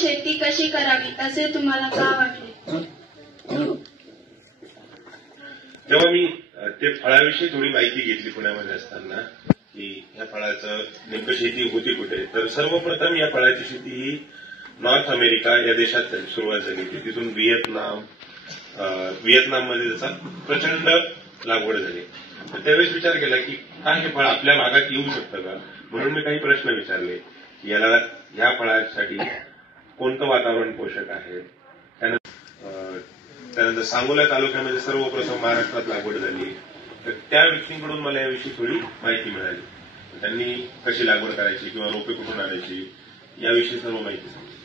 शेती कशी करावी असे तुम्हाला का वाटले? जेव्हा मी ते फळाविषयी थोडी माहिती घेतली पुण्यामध्ये असताना की या फळाचं नेमकं शेती होती कुठे, तर सर्वप्रथम या फळाची शेती ही नॉर्थ अमेरिका या देशात सुरुवात झाली होती. तिथून व्हिएतनाममध्ये त्याचा प्रचंड लागवड झाली. तर त्यावेळेस विचार केला की काय हे फळ आपल्या भागात येऊ शकतं का, म्हणून मी काही प्रश्न विचारले की या फळासाठी कोणतं वातावरण पोषक आहे. त्यानंतर सांगोला तालुक्यामध्ये सर्वप्रथम महाराष्ट्रात लागवड झाली. तर त्या व्यक्तींकडून मला याविषयी थोडी माहिती मिळाली. त्यांनी कशी लागवड करायची किंवा रोपे कुठून आणायची याविषयी सर्व माहिती सांगितली.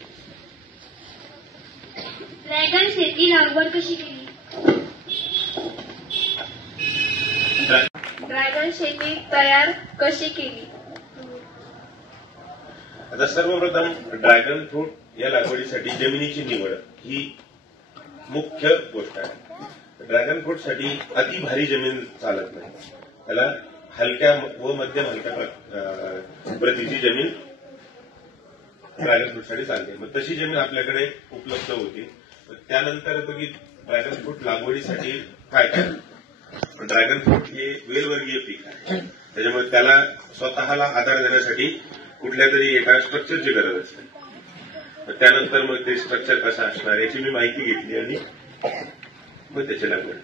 ड्रॅगन शेती लागवड कशी केली? ड्रॅगन शेती तयार कशी केली? आता सर्वप्रथम ड्रॅगन फ्रूट या लागवडीसाठी जमिनीची निवड ही मुख्य गोष्ट आहे. ड्रॅगन फ्रूटसाठी अति भारी जमीन चालत नाही. त्याला हलक्या व मध्यम हलक्या प्रतीची जमीन ड्रॅगन फ्रूटसाठी चालते. मग तशी जमीन आपल्याकडे उपलब्ध होती. त्यानंतर ड्रॅगन फ्रूट लागवडीसाठी काय काय, ड्रॅगन फ्रूट हे वेलवर्गीय पीक आहे. त्याच्यामुळे त्याला स्वतःला आधार देण्यासाठी कुठल्या तरी एका स्ट्रक्चरची गरज असते. त्यानंतर मग ते स्ट्रक्चर कसं असणार याची मी माहिती घेतली आणि मग त्याची लागवड.